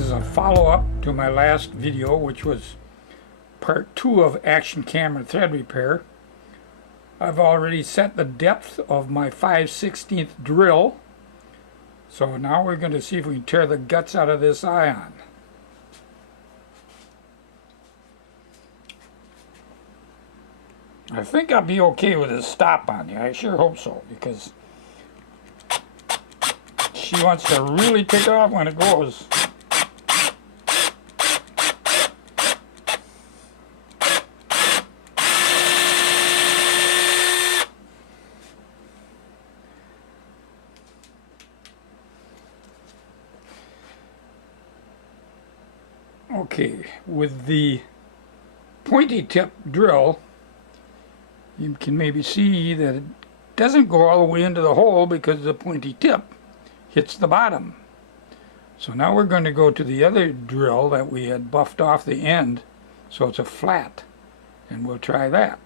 is a follow-up to my last video, which was part 2 of action camera thread repair. I've already set the depth of my 5/16 drill, so now we're going to see if we can tear the guts out of this ion. I think I'll be okay with this stop on you. I sure hope so, because she wants to really take off when it goes. Okay, with the pointy tip drill, you can maybe see that it doesn't go all the way into the hole because the pointy tip hits the bottom. So now we're going to go to the other drill that we had buffed off the end, so it's a flat, and we'll try that.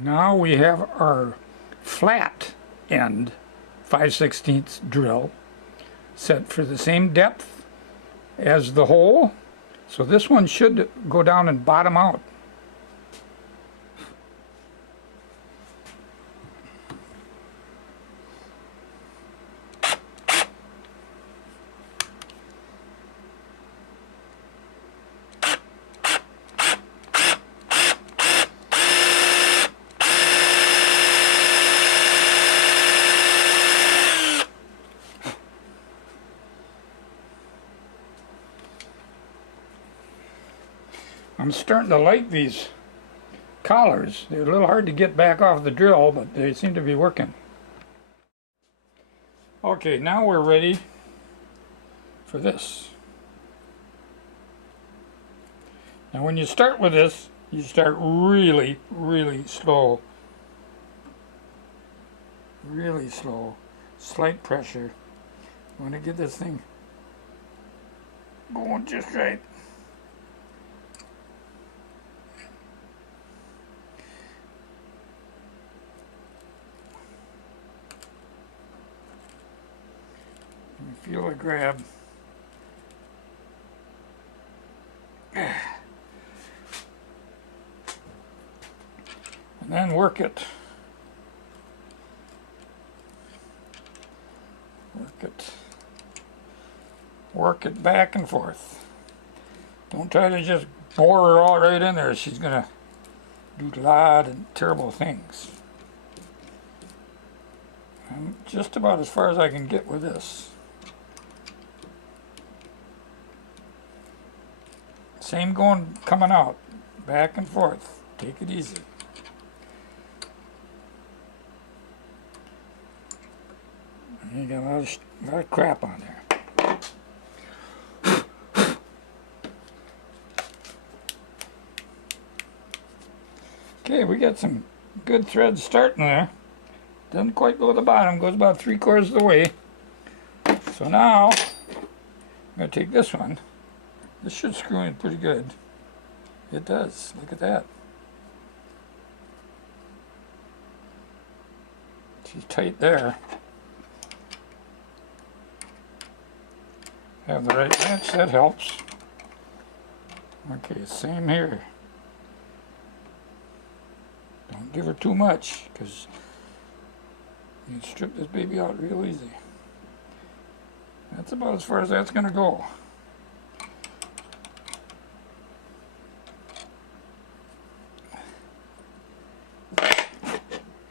Now we have our flat end 5/16 drill set for the same depth as the hole, so this one should go down and bottom out. I'm starting to like these collars. They're a little hard to get back off the drill, but they seem to be working. Okay, now we're ready for this. Now when you start with this, you start really, really slow. Really slow. Slight pressure. I want to get this thing going just right. Feel a grab. And then work it. Work it. Work it back and forth. Don't try to just bore her all right in there. She's going to do a lot of terrible things. I'm just about as far as I can get with this. Same coming out, back and forth. Take it easy. You got a lot of crap on there. Okay, we got some good threads starting there. Doesn't quite go to the bottom, goes about 3/4 of the way. So now, I'm going to take this one. This should screw in pretty good. It does. Look at that. She's tight there. Have the right wrench, that helps. Okay, same here. Don't give her too much, because you can strip this baby out real easy. That's about as far as that's going to go.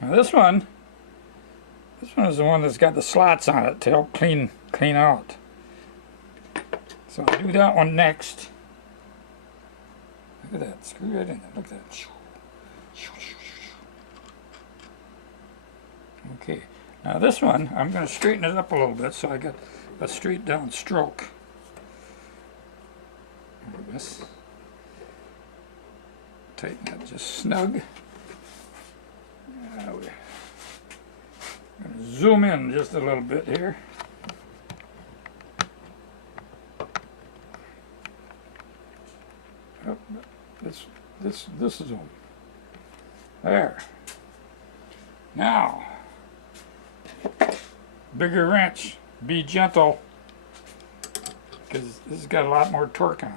Now this one is the one that's got the slots on it to help clean out. So I'll do that one next. Look at that, screw right in there, look at that. Okay, now this one, I'm going to straighten it up a little bit so I got a straight down stroke. Like this. Tighten that just snug. We're going to zoom in just a little bit here. Oh, this is on. There. Now, bigger wrench. Be gentle, because this has got a lot more torque on it.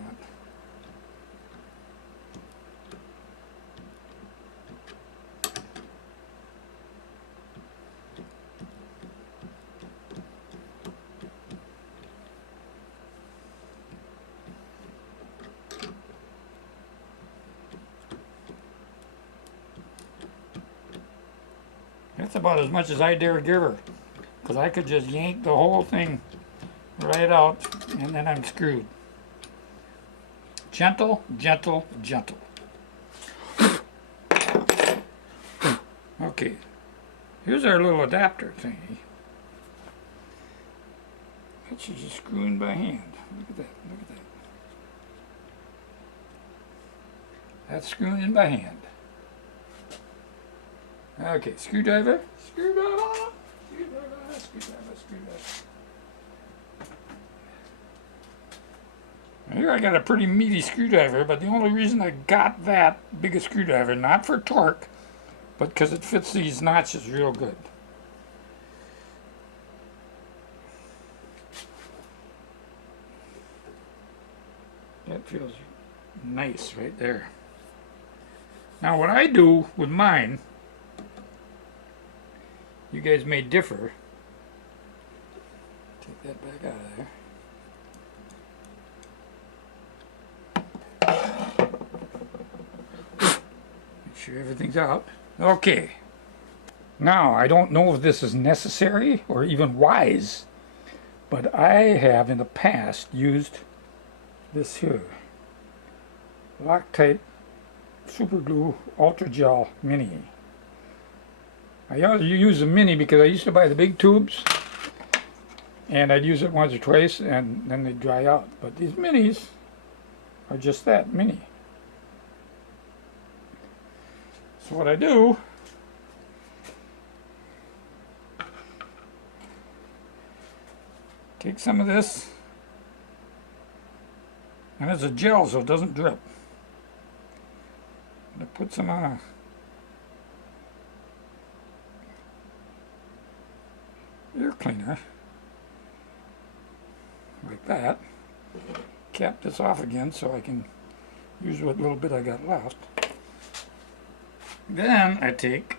That's about as much as I dare give her, because I could just yank the whole thing right out and then I'm screwed. Gentle, gentle, gentle. Okay, here's our little adapter thingy. That's just screwing by hand. Look at that, look at that. That's screwing in by hand. Okay, screwdriver, screwdriver, screwdriver, screwdriver, screwdriver. Here I got a pretty meaty screwdriver, but the only reason I got that big a screwdriver, not for torque, but because it fits these notches real good. That feels nice right there. Now what I do with mine, you guys may differ. Take that back out of there. Make sure everything's out. Okay. Now, I don't know if this is necessary or even wise, but I have in the past used this here. Loctite Super Glue Ultra Gel Mini. I use a mini because I used to buy the big tubes and I'd use it once or twice and then they'd dry out. But these minis are just that, mini. So what I do, take some of this, and it's a gel so it doesn't drip. I put some on a ear cleaner, like that. Cap this off again so I can use what little bit I got left. Then I take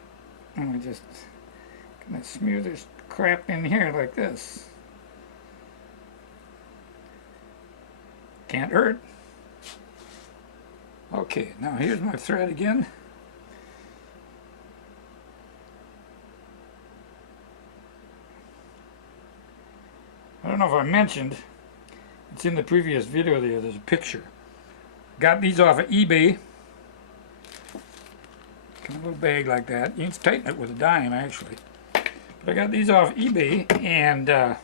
and I just kind of smear this crap in here like this. Can't hurt. Okay, now here's my thread again. I don't know if I mentioned, it's in the previous video there, there's a picture. Got these off of eBay. In a little bag like that. You can tighten it with a dime actually. But I got these off eBay and their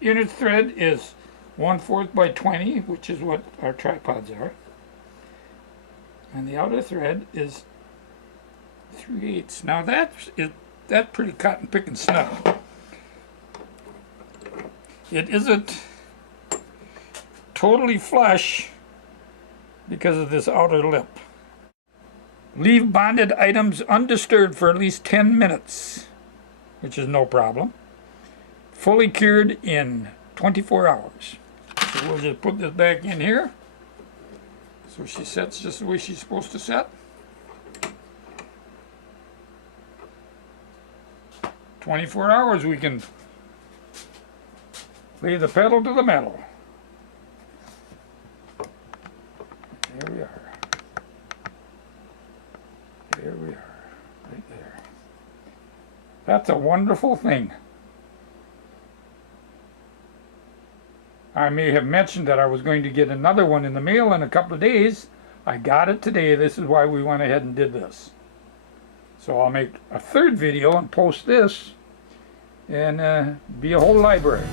inner thread is 1/4 by 20, which is what our tripods are. And the outer thread is 3/8. Now that's pretty cut and pick and snug. It isn't totally flush because of this outer lip. Leave bonded items undisturbed for at least 10 minutes, which is no problem. Fully cured in 24 hours. So we'll just put this back in here. So she sets just the way she's supposed to set. 24 hours we can leave the pedal to the metal. There we are. There we are, right there. That's a wonderful thing. I may have mentioned that I was going to get another one in the mail in a couple of days. I got it today. This is why we went ahead and did this. So I'll make a third video and post this and be a whole library.